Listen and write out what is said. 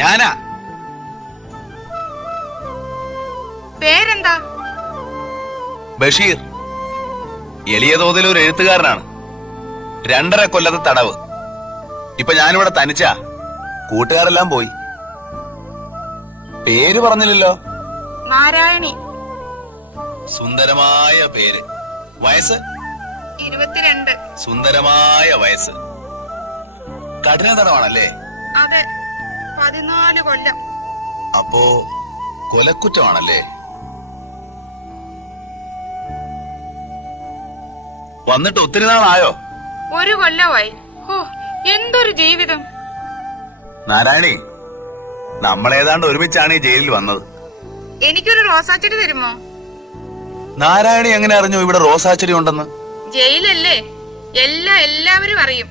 ഞാനാ. പേരെന്താ? ബഷീർ. എളിയ തോതിൽ ഒരു എഴുത്തുകാരനാണ്. 2.5 കൊല്ലത്തെ തടവ്. ഇപ്പൊ ഞാനിവിടെ തനിച്ചാ. കൂട്ടുകാരെല്ലാം പോയി. പേര് പറഞ്ഞില്ലല്ലോ. നാരായണി. സുന്ദരമായ പേര്. വയസ്സ് 22. സുന്ദരമായ വയസ്സ്. കഠിന തടവാണല്ലേ? അതെ, 14 കൊല്ലം. അപ്പോ കൊലക്കുറ്റമാണല്ലേ? വന്നിട്ട് ഒത്തിരി നാളായോ? 1 കൊല്ലമായി. ഓ, എന്തൊരു ജീവിതം. നാരായണി, നമ്മളേതാണ്ട് ഒരുമിച്ചാണ് ഈ ജയിലിൽ വന്നത്. എനിക്കൊരു റോസാച്ചെടി തരുമോ? നാരായണി എങ്ങനെ അറിഞ്ഞു ഇവിടെ റോസാച്ചെടി ഉണ്ടെന്ന്? ജയിലല്ലേ, എല്ലാവരും അറിയും.